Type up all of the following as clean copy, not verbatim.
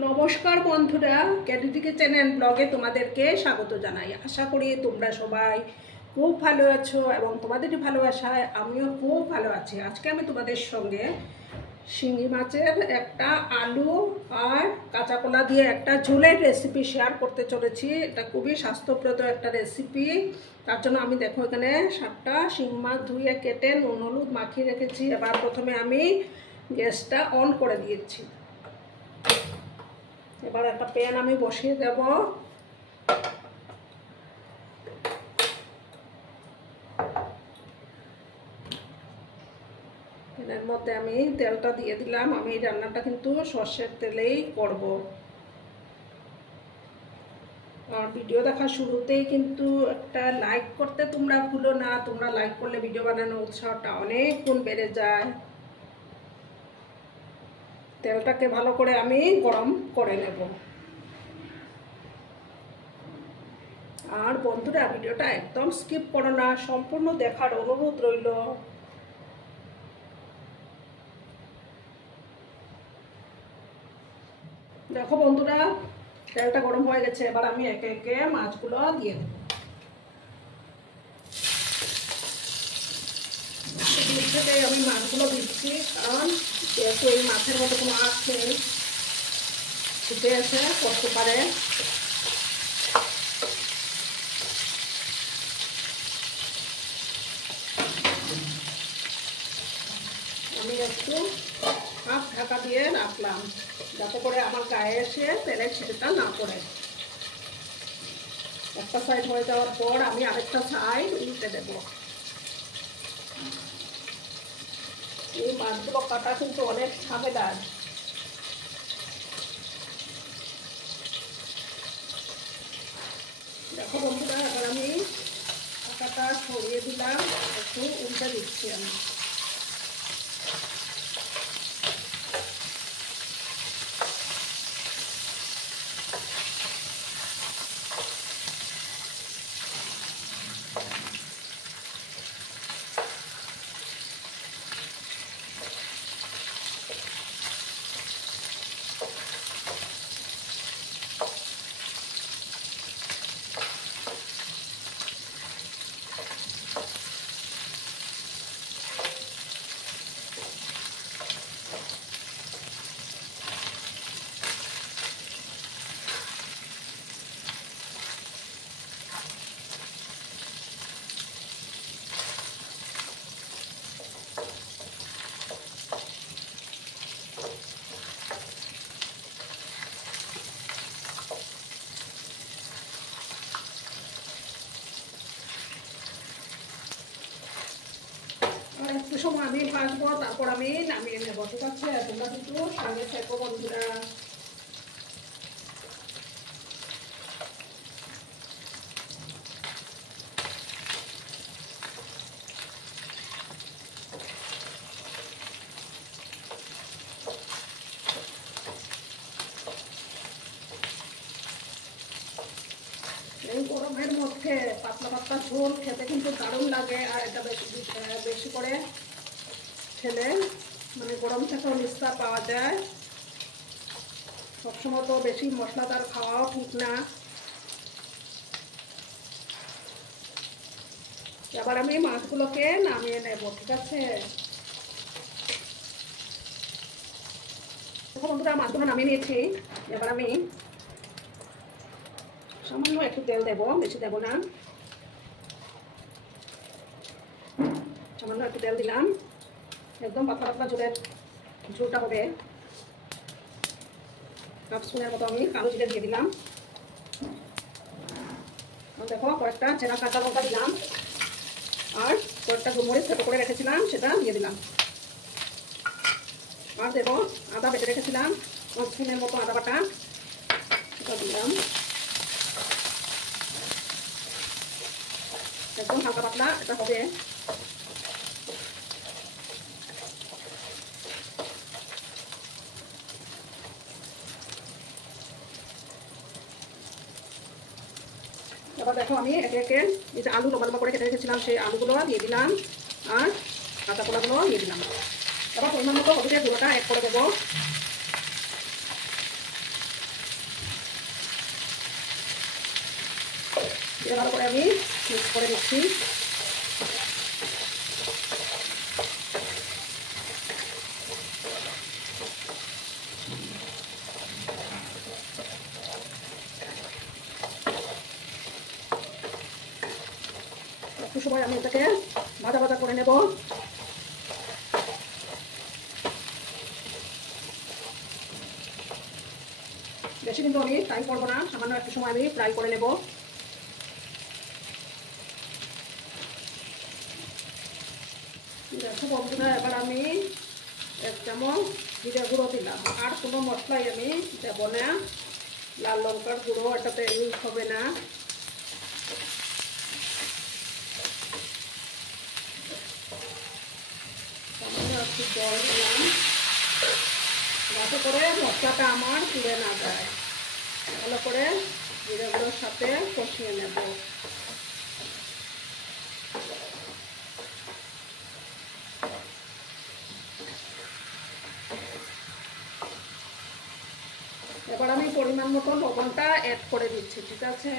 নমস্কার বন্ধুরা, ক্যাডিটিকে চ্যানেল ব্লগে তোমাদেরকে স্বাগত জানাই। আশা করি তোমরা সবাই খুব ভালো আছো এবং তোমাদেরই ভালোবাসায় আমিও খুব ভালো আছি। আজকে আমি তোমাদের সঙ্গে শিঙি মাছের একটা আলু আর কাঁচা কলা দিয়ে একটা ঝোলের রেসিপি শেয়ার করতে চলেছি। এটা খুবই স্বাস্থ্যপ্রদ একটা রেসিপি। তার জন্য আমি দেখো এখানে 7টা শিঙি মাছ ধুয়ে কেটে নুন হলুদ মাখিয়ে রেখেছি। এবার প্রথমে আমি গ্যাসটা অন করে দিয়েছি। এবার একটা প্যান আমি বসিয়ে দেব। প্যানের মধ্যে আমি তেলটা দিয়ে দিলাম। আমি এই রান্নাটা কিন্তু সর্ষের তেলেই করব। আর ভিডিও দেখা শুরুতেই কিন্তু একটা লাইক করতে তোমরা ভুলো না। তোমরা লাইক করলে ভিডিও বানানোর উৎসাহটা অনেক গুণ বেড়ে যায়। তেলটাকে ভালো করে আমি গরম করে নেব। আর বন্ধুরা, ভিডিওটা একদম স্কিপ করো না, সম্পূর্ণ দেখার অনুরোধ রইল। দেখো বন্ধুরা, তেলটা গরম হয়ে গেছে। এবার আমি একে একে মাছগুলো দিয়ে দেবো। আমি মাছগুলো দিচ্ছি, কারণ যেহেতু এই মাছের মধ্যে কোনো আঁশ নেই, ফুটে এসে করতে পারে। আমি একটু হাফ ঢাকা দিয়ে রাখলাম, যাতে করে আমার গায়ে এসে তেলের ছিটেটা না পড়ে। একটা সাইড হয়ে যাওয়ার পর আমি আরেকটা সাইড উল্টে দেব। এই মাছগুলো কাটা কিন্তু অনেক ঝামেলার। দেখো বন্ধুরা, এবার আমি কাঁটাটা ছড়িয়ে দিলাম, একটু উল্টে দিচ্ছি আমি। একটু সময় আমি ভাজবো, তারপর আমি নামিয়ে নেবো। ঠিক আছে, তোমরা কিন্তু সঙ্গে থেকো বন্ধুরা। এই গরমের মধ্যে পাতলা পাতলা ঝোল খেতে কিন্তু দারুণ লাগে। আর এটা বেশি করে খেলে মানে গরম থেকেও নিস্তার পাওয়া যায়। সবসময় তো বেশি মশলাদার খাওয়াও ঠিক না। এবার আমি মাছগুলোকে নামিয়ে নেব। ঠিক আছে, বন্ধুরা, মাছগুলো নামিয়ে নিয়েছি। এবার আমি সামান্য একটু তেল দেবো, বেশি দেবো না। সামান্য একটু তেল দিলাম। একদম পাতলা পাতলা ঝোলটা হবে। হাফ স্পুনের মতো আমি কালো জিরে দিয়ে দিলাম। দেখো, কয়েকটা চেনা কাঁচা লঙ্কা দিলাম, আর কয়েকটা গোলমরিচ ছোটো করে রেখেছিলাম সেটা দিয়ে দিলাম। আর দেবো আদা বেটে রেখেছিলাম, 5 স্পুনের মতো আদা বাটা, সেটা দিলাম। একদম হালকা পাতলা এটা হবে। এবার দেখো, আমি একে একে এই যে আলু লম্বা লম্বা করে কেটে রেখেছিলাম সেই আলুগুলো দিয়ে দিলাম, আর কাঁচা কলাগুলো দিয়ে দিলাম। এবার পরিমাণ মতো হলুদের গুঁড়োটা অ্যাড করে দেবো। দিয়ে ভালো করে আমি মিক্স করে নিচ্ছি। একটু সময় আমি এটাকে ভাজা ভাজা করে নেব। বেশি কিন্তু আমি ফ্রাই করবো না, সামান্য একটু সময় আমি ফ্রাই করে নেব। দেখো বন্ধুরা, এবার আমি 1 চামচ জিরে গুঁড়ো দিলাম। আর কোনো মশলাই আমি দেব না। লাল লঙ্কার গুঁড়ো এটাতে ইউজ হবে না। একটু জল দিলাম যাতে করে মশলাটা আমার পুড়ে না যায়। ভালো করে জিরে গুঁড়োর সাথে কষিয়ে নেব। এবার আমি পরিমাণ মতো লবণটা অ্যাড করে দিচ্ছি, ঠিক আছে?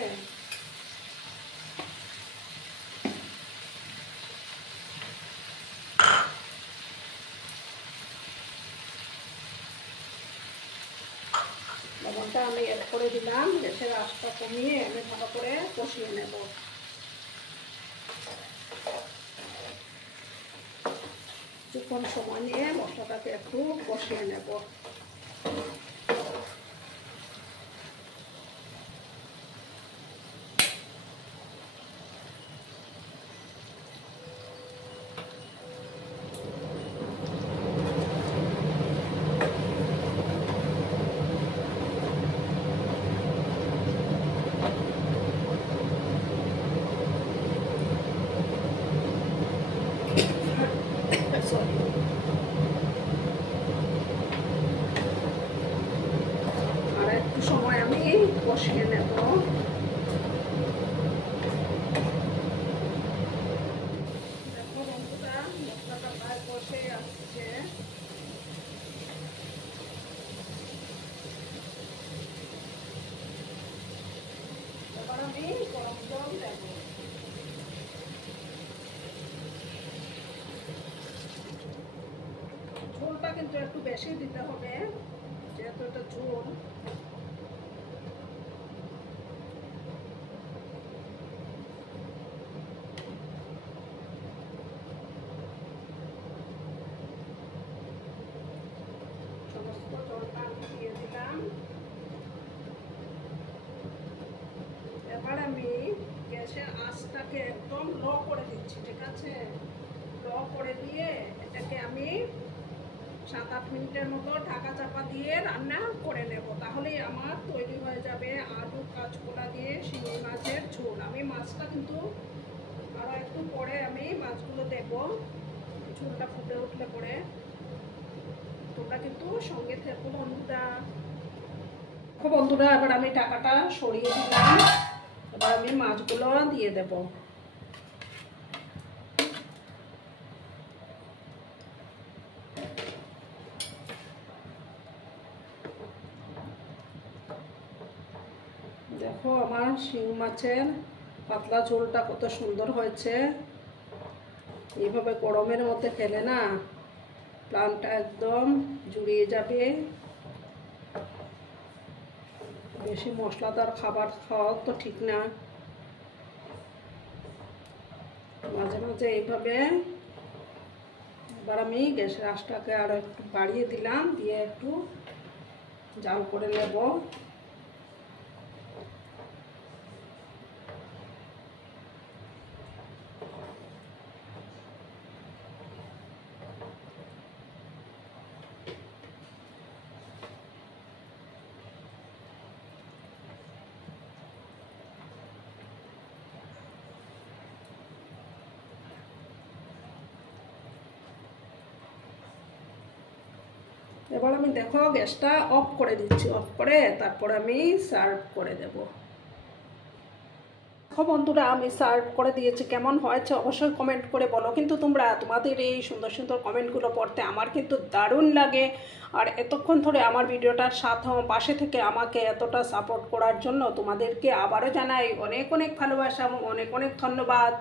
লবণটা আমি অ্যাড করে দিলাম। গ্যাসের আঁচটা কমিয়ে আমি ভালো করে কষিয়ে নেব। কিছুক্ষণ সময় নিয়ে মশলাটাকে একটু কষিয়ে নেব। আর একটু সময় আমি কষিয়ে নেব। দেখো বন্ধুরা, মশলাটা প্রায় কষে আসছে। এবার আমি গরম জল দেব। ঝোলটা কিন্তু একটু বেশি দিতে হবে, যেহেতু এটা ঝোল। সমস্ত জলটা আমি দিয়ে দিলাম। এবার আমি গ্যাসের আঁচটাকে একদম লো করে দিচ্ছি, ঠিক আছে? লো করে দিয়ে এটাকে আমি 7-8 মিনিটের মতো ঢাকা চাপা দিয়ে রান্না করে নেব। তাহলেই আমার তৈরি হয়ে যাবে আলু কাঁচকলা দিয়ে শিঙি মাছের ঝোল। আমি মাছটা কিন্তু আরও একটু পরে আমি মাছগুলো দেব, ঝোলটা ফুটে উঠলে পরে। তোমরা কিন্তু সঙ্গে থেকো বন্ধুরা। বন্ধুরা, এবার আমি ঢাকাটা সরিয়ে দিলাম। এবার আমি মাছগুলো দিয়ে দেব। দেখো আমার শিং মাছের পাতলা ঝোলটা কত সুন্দর হয়েছে। এইভাবে গরমের মধ্যে খেলে না প্রাণটা একদম জুড়িয়ে যাবে। বেশি মশলাদার খাবার খাওয়া তো ঠিক না। মাঝে মাঝে এইভাবে। এবার আমি গ্যাসের আঁচটাকে আরো একটু বাড়িয়ে দিলাম, দিয়ে একটু জাল করে নেব। এবার আমি দেখো গ্যাসটা অফ করে দিচ্ছি। অফ করে তারপর আমি সার্ভ করে দেব। বন্ধুরা আমি সার্ভ করে দিয়েছি, কেমন হয়েছে অবশ্যই কমেন্ট করে বলো। কিন্তু তোমরা তোমাদের এই সুন্দর সুন্দর কমেন্টগুলো পড়তে আমার কিন্তু দারুণ লাগে। আর এতক্ষণ ধরে আমার ভিডিওটার সাথে পাশে থেকে আমাকে এতটা সাপোর্ট করার জন্য তোমাদেরকে আবারও জানাই অনেক অনেক ভালোবাসা এবং অনেক অনেক ধন্যবাদ।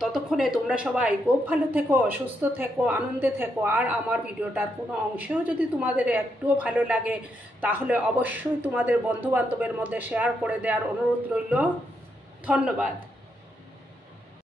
ততক্ষণে তোমরা সবাই খুব ভালো থেকো, সুস্থ থেকো, আনন্দে থেকো। আর আমার ভিডিওটার কোনো অংশেও যদি তোমাদের একটুও ভালো লাগে তাহলে অবশ্যই তোমাদের বন্ধুবান্ধবের মধ্যে শেয়ার করে দেওয়ার অনুরোধ রইল। ধন্যবাদ।